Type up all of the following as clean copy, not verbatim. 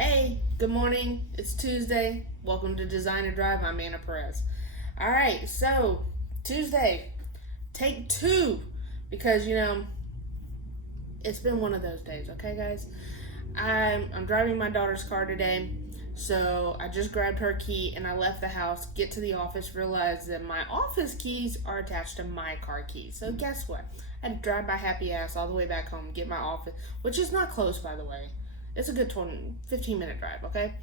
Hey, good morning. It's Tuesday. Welcome to Designer Drive. I'm Anna Perez. All right, so Tuesday, take two, because it's been one of those days. Okay, guys. I'm driving my daughter's car today, so I just grabbed her key and I left the house. Get to the office, realize that my office keys are attached to my car keys. So guess what? I had to drive my happy ass all the way back home, get my office, which is not close, by the way. It's a good 15-minute drive, okay?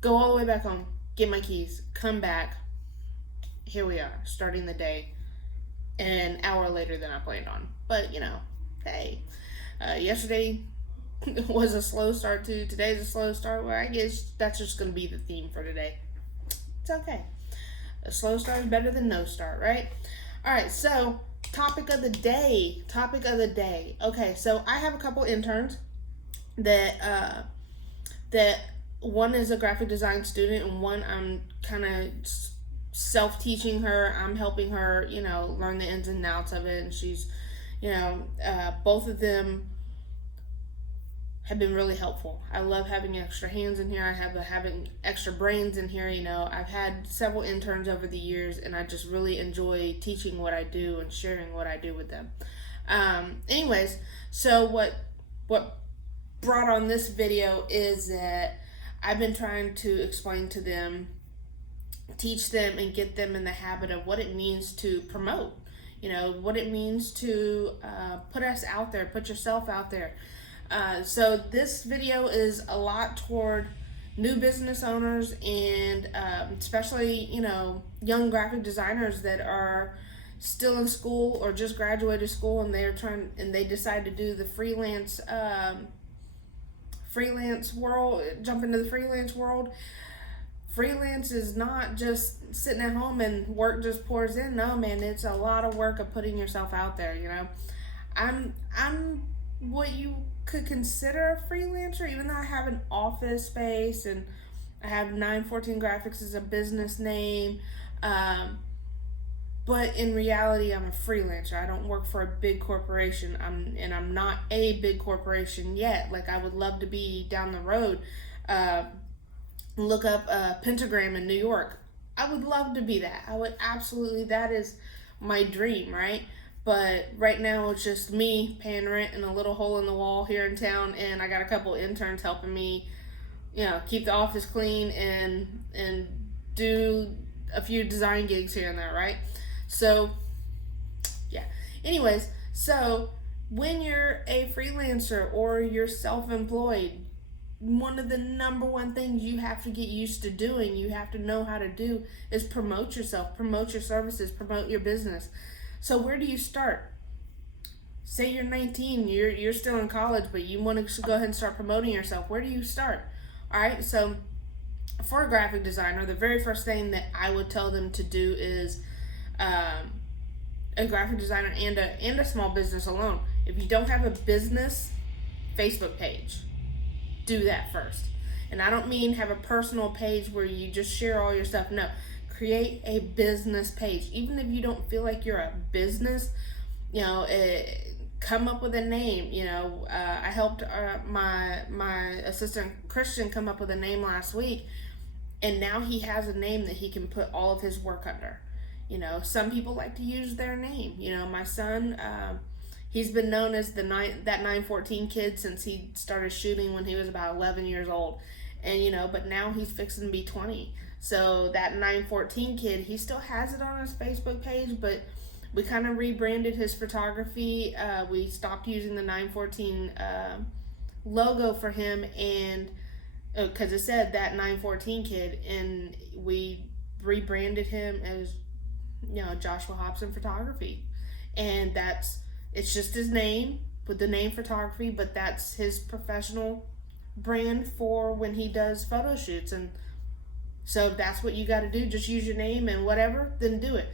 Go all the way back home, get my keys, come back. Here we are, starting the day an hour later than I planned on. But, hey, yesterday was a slow start too. Today's a slow start. Well, I guess that's just going to be the theme for today. It's okay. A slow start is better than no start, right? All right, so topic of the day. Okay, so I have a couple interns that one is a graphic design student and one I'm kind of self-teaching her. I'm helping her, learn the ins and outs of it, and she's, both of them have been really helpful. I love having extra hands in here. I have having extra brains in here. I've had several interns over the years, and I just really enjoy teaching what I do and sharing what I do with them. Anyways, so what brought on this video is that I've been trying to explain to them, teach them, and get them in the habit of what it means to promote. What it means to put us out there, put yourself out there. So this video is a lot toward new business owners and especially, young graphic designers that are still in school or just graduated school, and they decide to do the freelance world, jump into the freelance world. Freelance is not just sitting at home and work just pours in. No, man, it's a lot of work of putting yourself out there. I'm what you could consider a freelancer, even though I have an office space and I have 914 Graphics as a business name. But in reality, I'm a freelancer. I don't work for a big corporation. I'm not a big corporation yet. Like, I would love to be down the road. Look up Pentagram in New York. I would love to be that. I would absolutely. That is my dream, right? But right now it's just me paying rent in a little hole in the wall here in town, and I got a couple interns helping me, keep the office clean and do a few design gigs here and there, right? So, yeah. Anyways, so when you're a freelancer or you're self-employed, one of the number one things you have to get used to doing, you have to know how to do, is promote yourself, promote your services, promote your business. So where do you start? Say you're 19, you're still in college, but you want to go ahead and start promoting yourself. Where do you start? All right, so for a graphic designer, the very first thing that I would tell them to do is a graphic designer and a small business alone. If you don't have a business Facebook page, do that first. And I don't mean have a personal page where you just share all your stuff. No, create a business page. Even if you don't feel like you're a business, come up with a name. I helped my assistant Christian come up with a name last week, and now he has a name that he can put all of his work under. Some people like to use their name. My son, he's been known as that 914 kid since he started shooting when he was about 11 years old. And, but now he's fixing to be 20. So that 914 kid, he still has it on his Facebook page, but we kind of rebranded his photography. We stopped using the 914 logo for him, and because it said that 914 kid, and we rebranded him as Joshua Hobson Photography. And it's just his name with the name photography, but that's his professional brand for when he does photo shoots. And so if that's what you got to do, just use your name and whatever, then do it.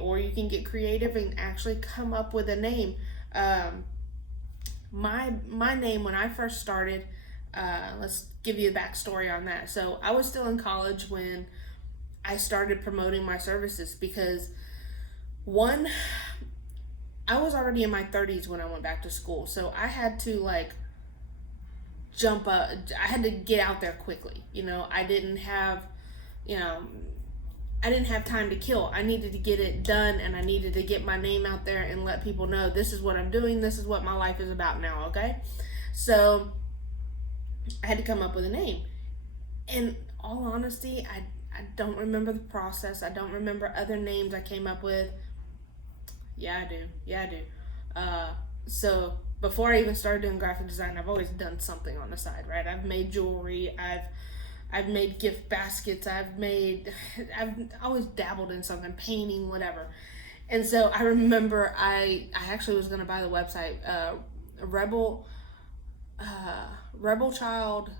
Or you can get creative and actually come up with a name. My name when I first started, let's give you a backstory on that. So I was still in college when I started promoting my services, because one, I was already in my 30s when I went back to school. So I had to jump up. I had to get out there quickly. I didn't have, you know, I didn't have time to kill. I needed to get it done, and I needed to get my name out there and let people know this is what I'm doing. This is what my life is about now. Okay. So I had to come up with a name. In all honesty, I don't remember the process. I don't remember other names I came up with. Yeah, I do. So before I even started doing graphic design, I've always done something on the side, right? I've made jewelry. I've made gift baskets. I've always dabbled in something, painting, whatever. And so I remember I actually was going to buy the website, Rebel Child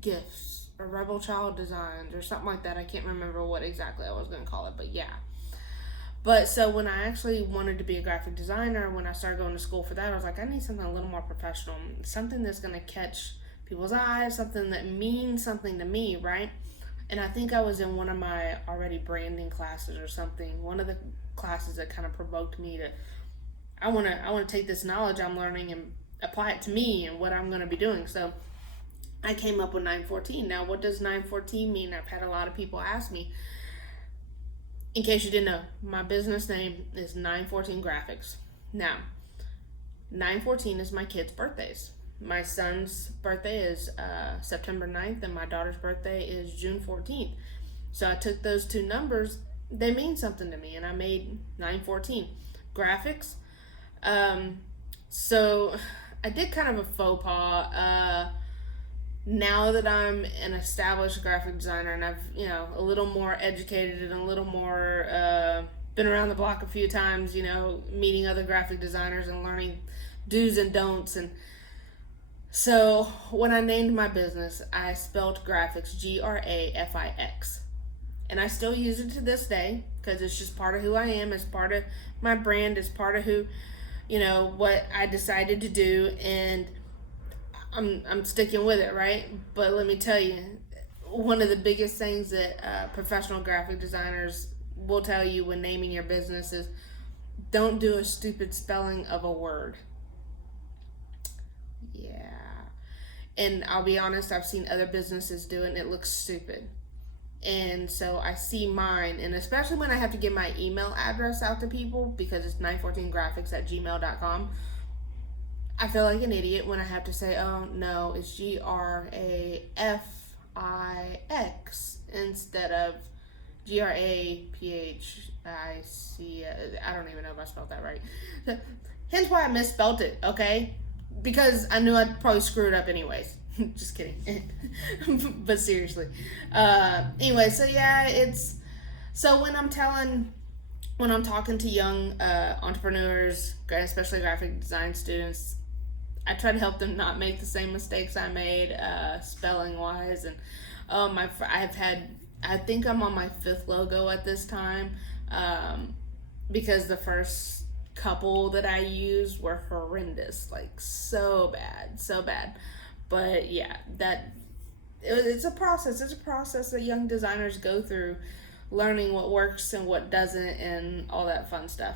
Gifts or Rebel Child Designs or something like that. I can't remember what exactly I was going to call it, but yeah. But so when I actually wanted to be a graphic designer, when I started going to school for that, I was like, I need something a little more professional, something that's going to catch people's eyes, something that means something to me, right? And I think I was in one of my already branding classes or something, one of the classes that kind of provoked me to, I want to take this knowledge I'm learning and apply it to me and what I'm going to be doing. So I came up with 914. Now, what does 914 mean? I've had a lot of people ask me. In case you didn't know, my business name is 914 Graphics. Now, 914 is my kids' birthdays. My son's birthday is September 9th, and my daughter's birthday is June 14th. So I took those two numbers. They mean something to me, and I made 914 Graphics. So I did kind of a faux pas. Now that I'm an established graphic designer and I've, a little more educated and a little more been around the block a few times, meeting other graphic designers and learning do's and don'ts. And so when I named my business, I spelled graphics, Grafix. And I still use it to this day because it's just part of who I am. It's part of my brand. It's part of who, what I decided to do. And I'm sticking with it, right? But let me tell you, one of the biggest things that professional graphic designers will tell you when naming your business is don't do a stupid spelling of a word. Yeah. And I'll be honest, I've seen other businesses do it and it looks stupid. And so I see mine, and especially when I have to give my email address out to people because it's 914graphics@gmail.com. I feel like an idiot when I have to say, oh no, it's Grafix instead of Graphic. I don't even know if I spelled that right. Hence why I misspelled it, okay? Because I knew I'd probably screw it up anyways. Just kidding. But seriously. Anyway, so yeah, so when I'm talking to young entrepreneurs, especially graphic design students, I try to help them not make the same mistakes I made, spelling wise. And I think I'm on my 5th logo at this time, because the first couple that I used were horrendous, like so bad. But yeah, it's a process. It's a process that young designers go through, learning what works and what doesn't and all that fun stuff.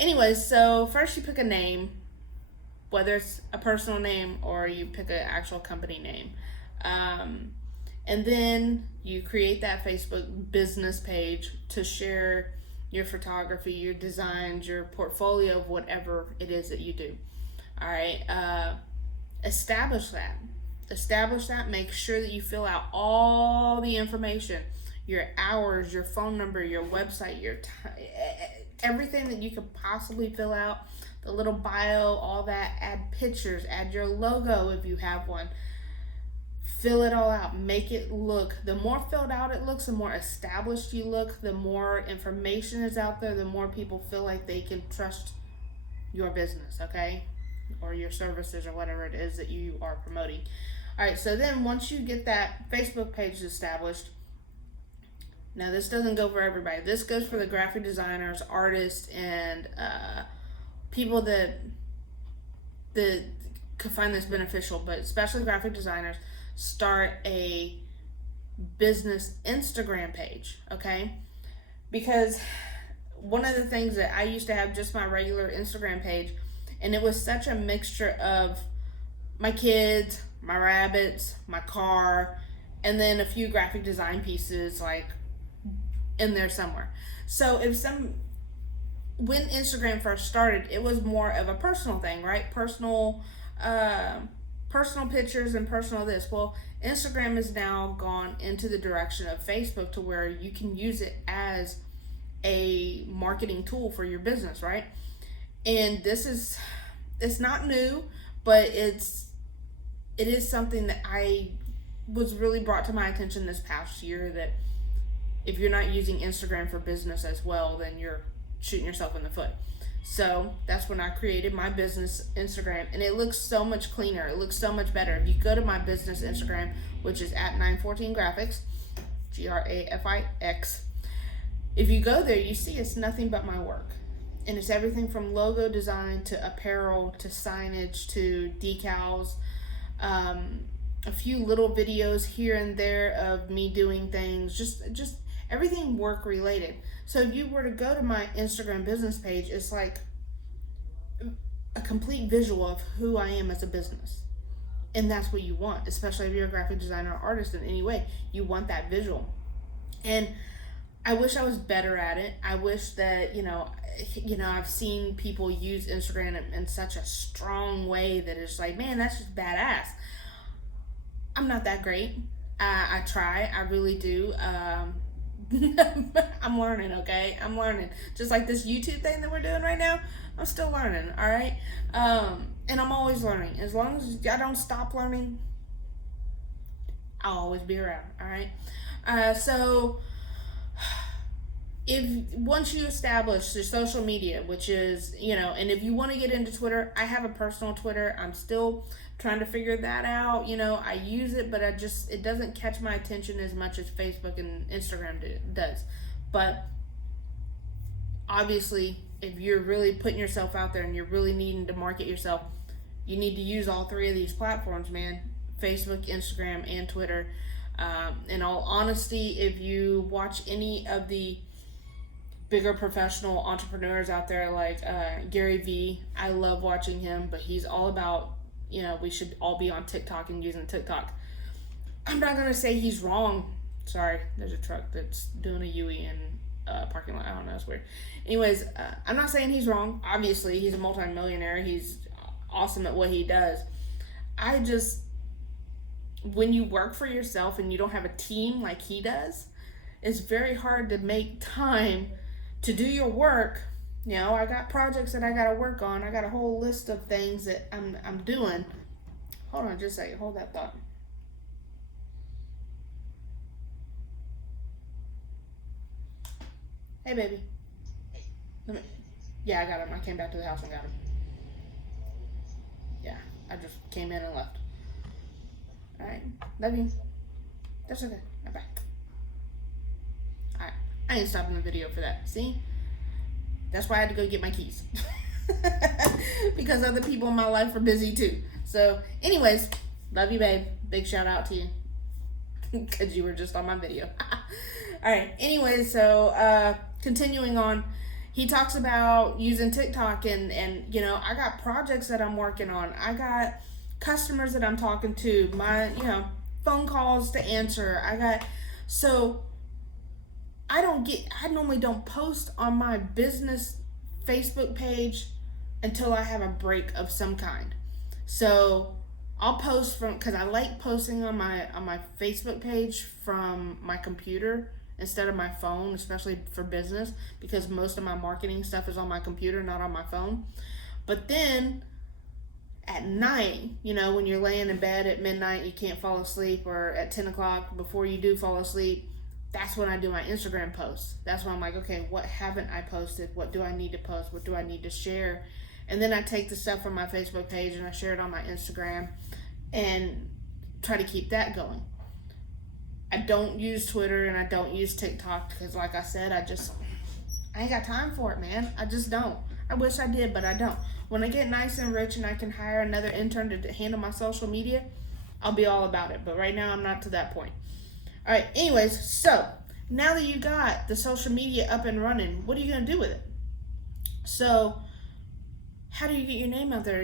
Anyway, so first you pick a name, whether it's a personal name or you pick an actual company name. And then you create that Facebook business page to share your photography, your designs, your portfolio of whatever it is that you do. All right. Establish that. Make sure that you fill out all the information, your hours, your phone number, your website, your everything that you could possibly fill out. The little bio, all that. Add pictures, add your logo if you have one. Fill it all out. Make it look, the more filled out it looks, the more established you look, the more information is out there, the more people feel like they can trust your business, okay? Or your services or whatever it is that you are promoting. All right, so then once you get that Facebook page established, now this doesn't go for everybody. This goes for the graphic designers, artists, and people that could find this beneficial, but especially graphic designers. Start a business Instagram page, okay? Because one of the things that I used to have just my regular Instagram page, and it was such a mixture of my kids, my rabbits, my car, and then a few graphic design pieces like in there somewhere. So when Instagram first started, it was more of a personal thing, right? Uh, personal pictures and personal this. Well, Instagram has now gone into the direction of Facebook to where you can use it as a marketing tool for your business, right? And it's not new, but it is something that I was really brought to my attention this past year, that if you're not using Instagram for business as well, then you're shooting yourself in the foot. So that's when I created my business Instagram, and it looks so much cleaner. It looks so much better. If you go to my business Instagram, which is at 914 Graphics, Grafix, if you go there, you see it's nothing but my work. And it's everything from logo design to apparel to signage to decals, a few little videos here and there of me doing things, just everything work related. So if you were to go to my Instagram business page, it's like a complete visual of who I am as a business. And that's what you want, especially if you're a graphic designer or artist in any way. You want that visual. And I wish I was better at it. I wish that, I've seen people use Instagram in such a strong way that it's like, man, that's just badass. I'm not that great. I try. I really do. I'm learning, okay? I'm learning. Just like this YouTube thing that we're doing right now, I'm still learning, all right? And I'm always learning. As long as I don't stop learning, I'll always be around, all right? So once you establish your social media, which is, and if you want to get into Twitter, I have a personal Twitter. I'm still trying to figure that out. I use it, but it doesn't catch my attention as much as Facebook and Instagram does. But obviously, if you're really putting yourself out there and you're really needing to market yourself, you need to use all three of these platforms, man. Facebook, Instagram, and Twitter. In all honesty, if you watch any of the bigger professional entrepreneurs out there like Gary Vee, I love watching him, but he's all about, we should all be on TikTok and using TikTok. I'm not going to say he's wrong. Sorry, there's a truck that's doing a U-turn in parking lot. I don't know, it's weird. Anyways, I'm not saying he's wrong. Obviously, he's a multi-millionaire. He's awesome at what he does. When you work for yourself and you don't have a team like he does, it's very hard to make time to do your work. I got projects that I got to work on. I got a whole list of things that I'm doing. Hold on just a second. Hold that thought. Hey, baby. Yeah, I got him. I came back to the house and got him. Yeah, I just came in and left. All right. Love you. That's okay. Bye-bye. All right. I ain't stopping the video for that. See? That's why I had to go get my keys. Because other people in my life are busy too. So, anyways, love you, babe. Big shout out to you. Because you were just on my video. Alright, anyways, so continuing on, he talks about using TikTok and I got projects that I'm working on. I got customers that I'm talking to, my, phone calls to answer. So I normally don't post on my business Facebook page until I have a break of some kind. So I'll post because I like posting on my Facebook page from my computer instead of my phone, especially for business, because most of my marketing stuff is on my computer, not on my phone. But then at night, when you're laying in bed at midnight, you can't fall asleep, or at 10 o'clock before you do fall asleep, that's when I do my Instagram posts. That's when I'm like, okay, what haven't I posted? What do I need to post? What do I need to share? And then I take the stuff from my Facebook page and I share it on my Instagram and try to keep that going. I don't use Twitter and I don't use TikTok because, like I said, I ain't got time for it, man. I just don't. I wish I did, but I don't. When I get nice and rich and I can hire another intern to handle my social media, I'll be all about it. But right now, I'm not to that point. All right, anyways, so now that you got the social media up and running, what are you going to do with it? So how do you get your name out there?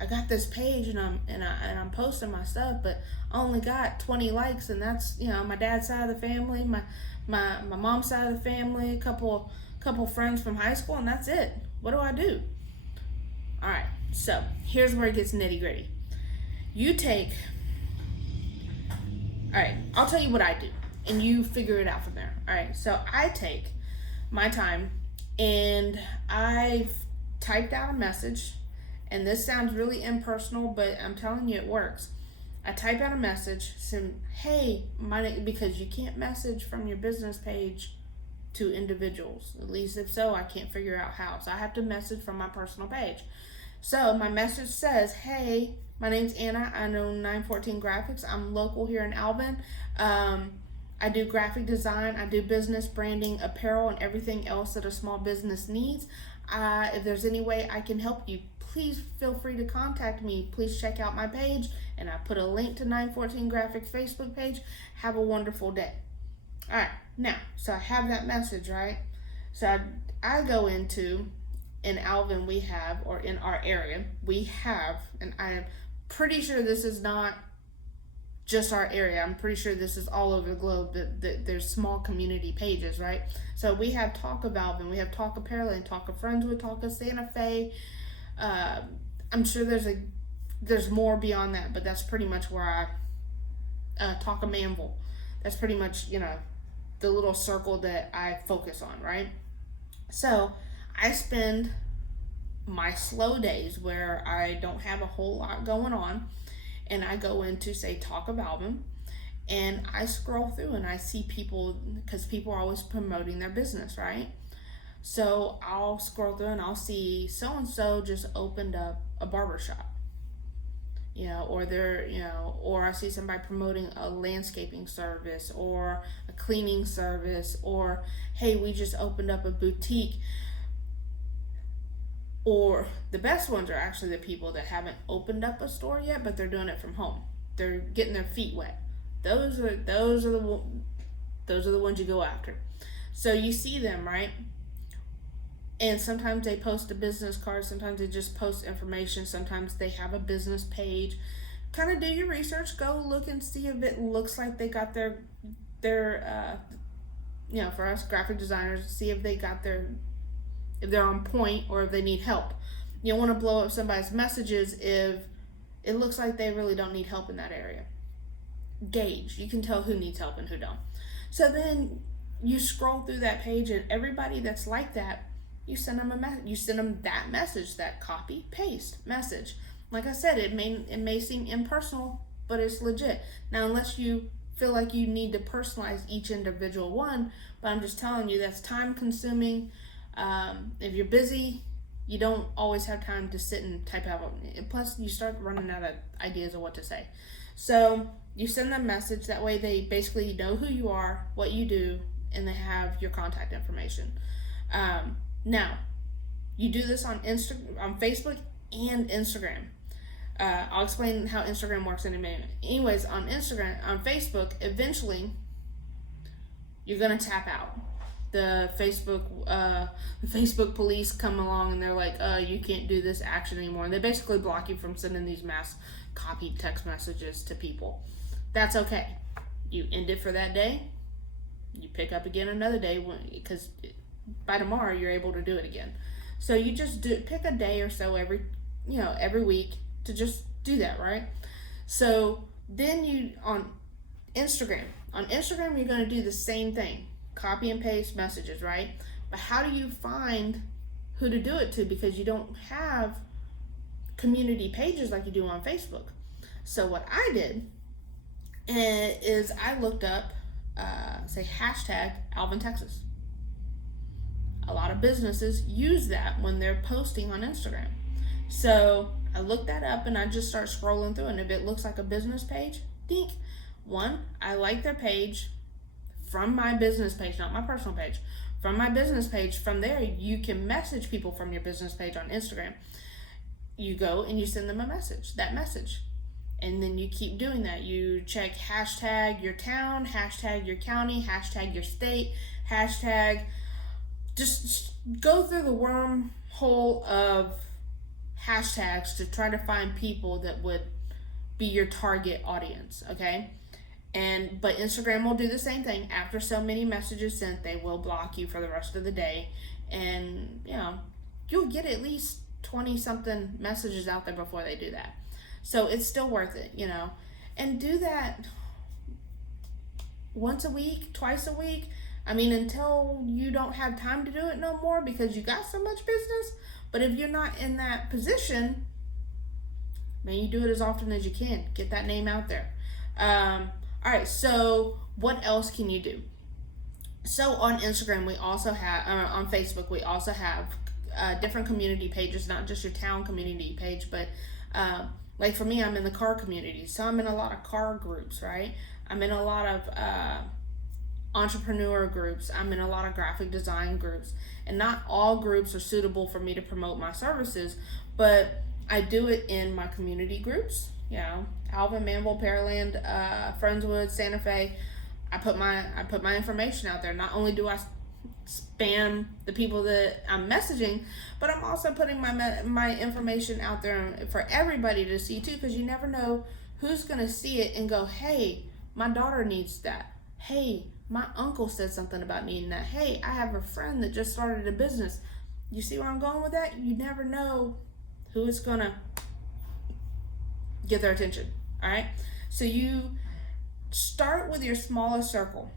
I got this page and I'm posting my stuff, but I only got 20 likes, and that's, you know, my dad's side of the family, my mom's side of the family, a couple friends from high school, and that's it. What do I do? All right, so here's where it gets nitty gritty. All right, I'll tell you what I do, and you figure it out from there. All right, so I take my time, and I've typed out a message, and this sounds really impersonal, but I'm telling you it works. I type out a message saying, hey, because you can't message from your business page to individuals. At least if so, I can't figure out how. So I have to message from my personal page. So my message says, hey, my name's Anna. I own 914 Graphics. I'm local here in Alvin. I do graphic design. I do business branding, apparel, and everything else that a small business needs. If there's any way I can help you, please feel free to contact me. Please check out my page, and I put a link to 914 Graphics Facebook page. Have a wonderful day. All right, now, so I have that message, right? So I go into, in Alvin we have, or in our area, we have, and I am pretty sure this is not just our area. I'm pretty sure this is all over the globe, that there's small community pages, right? So we have Talk of Alvin, we have Talk of Pearland, Talk of Friendswood, Talk of Santa Fe. I'm sure there's more beyond that, but that's pretty much where I Talk of Manville. That's pretty much, you know, the little circle that I focus on, right? So I spend my slow days where I don't have a whole lot going on, and I go into, say, Talk of Alvin, and I scroll through and I see people, because people are always promoting their business, right? So I'll scroll through and I'll see so-and-so just opened up a barbershop, you know, or or I see somebody promoting a landscaping service or a cleaning service, or, hey, we just opened up a boutique. Or the best ones are actually the people that haven't opened up a store yet, but they're doing it from home. They're getting their feet wet. Those are the ones you go after. So you see them, right? And sometimes they post a business card, sometimes they just post information, sometimes they have a business page. Kind of do your research, go look and see if it looks like they got their you know, for us graphic designers, see if if they're on point or if they need help. You don't want to blow up somebody's messages if it looks like they really don't need help in that area. Gauge, you can tell who needs help and who don't. So then you scroll through that page, and everybody that's like that, you send them that message, that copy paste message. Like I said, it may seem impersonal, but it's legit. Now, unless you feel like you need to personalize each individual one, but I'm just telling you that's time consuming. If you're busy, you don't always have time to sit and type out. Plus, you start running out of ideas of what to say. So you send them a message. That way, they basically know who you are, what you do, and they have your contact information. Now, you do this on Facebook and Instagram. I'll explain how Instagram works in a minute. Anyways, on Facebook, eventually, you're gonna tap out. The Facebook police come along and they're like, you can't do this action anymore. And they basically block you from sending these mass copied text messages to people. That's okay. You end it for that day. You pick up again another day, because by tomorrow you're able to do it again. So you just pick a day or so every week to just do that, right? So then on Instagram you're going to do the same thing. Copy and paste messages, right? But how do you find who to do it to, because you don't have community pages like you do on Facebook? So what I did is I looked up, say, hashtag Alvin, Texas. A lot of businesses use that when they're posting on Instagram. So I looked that up and I just start scrolling through, and if it looks like a business page, think, one, I like their page from my business page, not my personal page. From my business page, from there, you can message people from your business page on Instagram. You go and you send them that message. And then you keep doing that. You check hashtag your town, hashtag your county, hashtag your state, hashtag, just go through the wormhole of hashtags to try to find people that would be your target audience, okay? But Instagram will do the same thing. After so many messages sent, they will block you for the rest of the day. And, you'll get at least 20 something messages out there before they do that. So it's still worth it, And do that once a week, twice a week. Until you don't have time to do it no more because you got so much business. But if you're not in that position, then you do it as often as you can. Get that name out there. All right, so what else can you do? So on Instagram, we also have, on Facebook, we also have different community pages, not just your town community page, but like for me, I'm in the car community. So I'm in a lot of car groups, right? I'm in a lot of entrepreneur groups. I'm in a lot of graphic design groups. And not all groups are suitable for me to promote my services, but I do it in my community groups. Alvin, Manville, Pearland, Friendswood, Santa Fe. I put my information out there. Not only do I spam the people that I'm messaging, but I'm also putting my information out there for everybody to see too, because you never know who's gonna see it and go, hey, my daughter needs that. Hey, my uncle said something about needing that. Hey, I have a friend that just started a business. You see where I'm going with that? You never know who is gonna get their attention. All right, so you start with your smallest circle.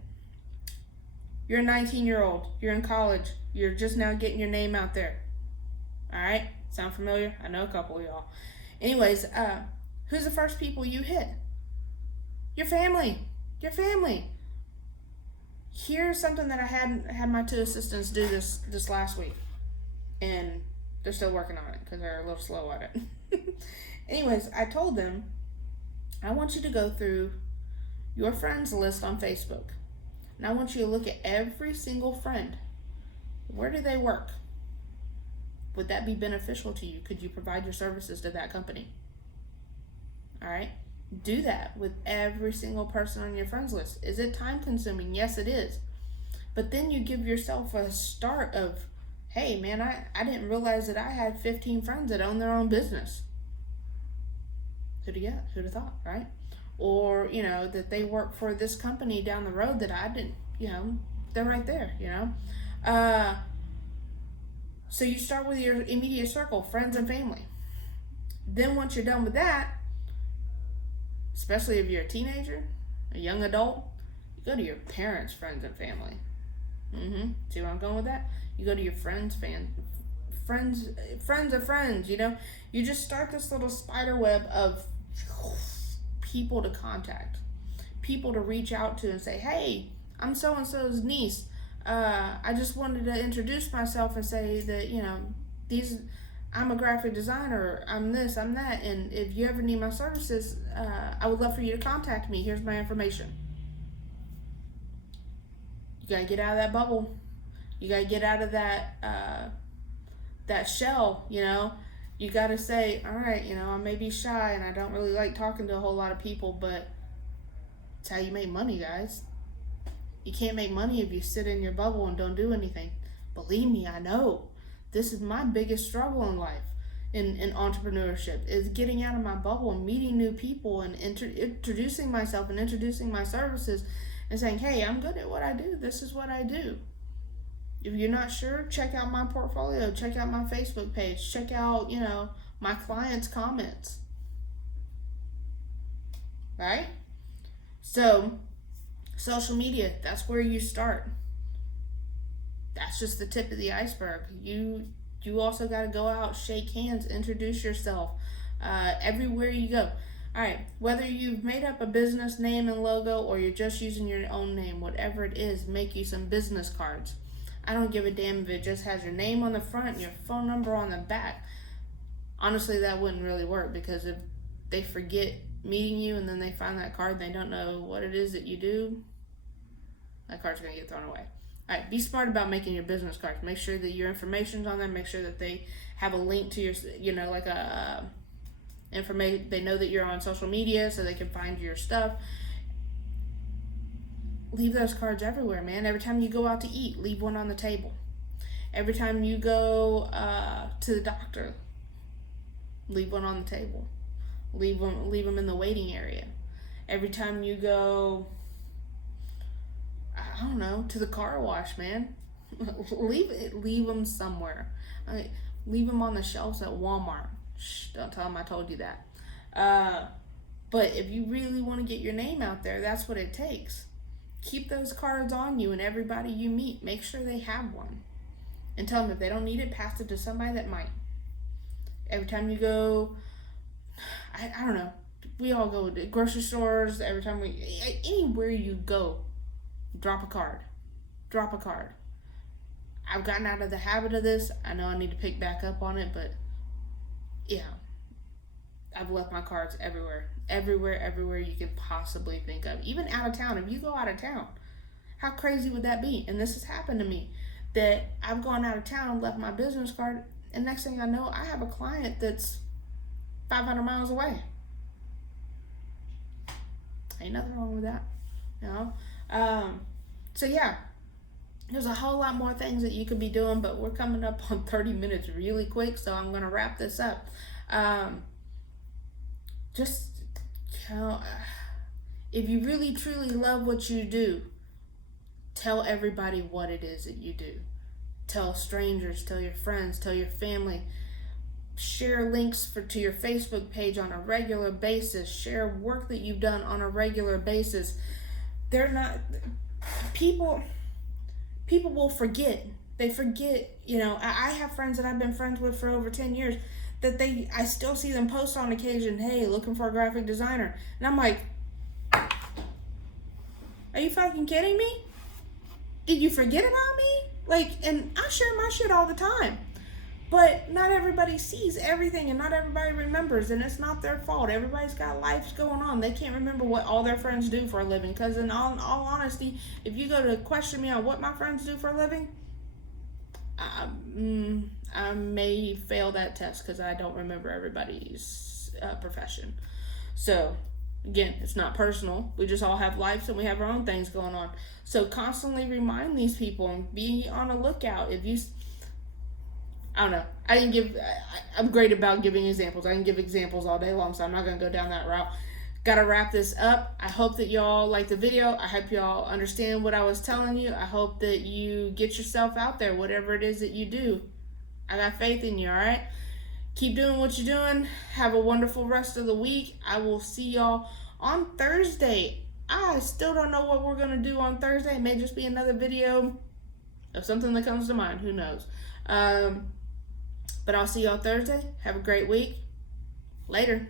You're a 19-year-old. You're in college. You're just now getting your name out there. All right, sound familiar? I know a couple of y'all. Anyways, who's the first people you hit? Your family. Your family. Here's something that I had my two assistants do this last week, and they're still working on it because they're a little slow at it. Anyways, I told them, I want you to go through your friends list on Facebook. And I want you to look at every single friend. Where do they work? Would that be beneficial to you? Could you provide your services to that company? All right. Do that with every single person on your friends list. Is it time consuming? Yes, it is. But then you give yourself a start of, hey man, I didn't realize that I had 15 friends that own their own business. Who'd have thought, right? Or, that they work for this company down the road that I didn't, they're right there, So you start with your immediate circle, friends and family. Then once you're done with that, especially if you're a teenager, a young adult, you go to your parents' friends and family. See where I'm going with that? You go to your friends' friends of friends, You just start this little spider web of people to contact, people to reach out to and say, hey, I'm so-and-so's niece. I just wanted to introduce myself and say that, I'm a graphic designer, I'm this, I'm that, and if you ever need my services, I would love for you to contact me. Here's my information. You gotta get out of that bubble. You gotta get out of that shell, You gotta say, all right, I may be shy and I don't really like talking to a whole lot of people, but it's how you make money, guys. You can't make money if you sit in your bubble and don't do anything. Believe me, I know. This is my biggest struggle in life, in entrepreneurship, is getting out of my bubble and meeting new people and introducing myself and introducing my services and saying, hey, I'm good at what I do. This is what I do. If you're not sure, check out my portfolio, check out my Facebook page, check out, my clients' comments. Right? So, social media, that's where you start. That's just the tip of the iceberg. You also got to go out, shake hands, introduce yourself everywhere you go. All right, whether you've made up a business name and logo or you're just using your own name, whatever it is, make you some business cards. I don't give a damn if it just has your name on the front and your phone number on the back. Honestly, that wouldn't really work, because if they forget meeting you and then they find that card and they don't know what it is that you do, that card's going to get thrown away. All right, be smart about making your business cards. Make sure that your information's on there. Make sure that they have a link to your, like a information. They know that you're on social media so they can find your stuff. Leave those cards everywhere, man. Every time you go out to eat, leave one on the table. Every time you go to the doctor, leave one on the table. Leave them in the waiting area. Every time you go, I don't know, to the car wash, man, leave them somewhere. Leave them on the shelves at Walmart. Shh, don't tell them I told you that. But if you really want to get your name out there, that's what it takes. Keep those cards on you, and everybody you meet, make sure they have one. And tell them if they don't need it, pass it to somebody that might. Every time you go, I don't know, we all go to grocery stores, every time anywhere you go, drop a card. Drop a card. I've gotten out of the habit of this. I know I need to pick back up on it, but yeah, I've left my cards everywhere. Everywhere you could possibly think of. Even out of town. If you go out of town, how crazy would that be? And this has happened to me, that I've gone out of town, left my business card, and next thing I know, I have a client that's 500 miles away. Ain't nothing wrong with that, you know? So yeah, there's a whole lot more things that you could be doing, but we're coming up on 30 minutes really quick, so I'm going to wrap this up. Just, you know, if you really truly love what you do, tell everybody what it is that you do. Tell strangers, tell your friends, tell your family. Share links to your Facebook page on a regular basis. Share work that you've done on a regular basis. People will forget. They forget, you know, I have friends that I've been friends with for over 10 years that I still see them post on occasion, hey, looking for a graphic designer. And I'm like, are you fucking kidding me? Did you forget about me? Like, and I share my shit all the time. But not everybody sees everything, and not everybody remembers, and it's not their fault. Everybody's got lives going on. They can't remember what all their friends do for a living. Because in all honesty, if you go to question me on what my friends do for a living, I may fail that test because I don't remember everybody's profession. So, again, it's not personal. We just all have lives and we have our own things going on. So constantly remind these people and be on a lookout. If you, I don't know, I'm great about giving examples. I can give examples all day long, so I'm not going to go down that route. Gotta wrap this up. I hope that y'all like the video. I hope y'all understand what I was telling you. I hope that you get yourself out there, whatever it is that you do. I got faith in you, all right? Keep doing what you're doing. Have a wonderful rest of the week. I will see y'all on Thursday. I still don't know what we're going to do on Thursday. It may just be another video of something that comes to mind. Who knows? But I'll see y'all Thursday. Have a great week. Later.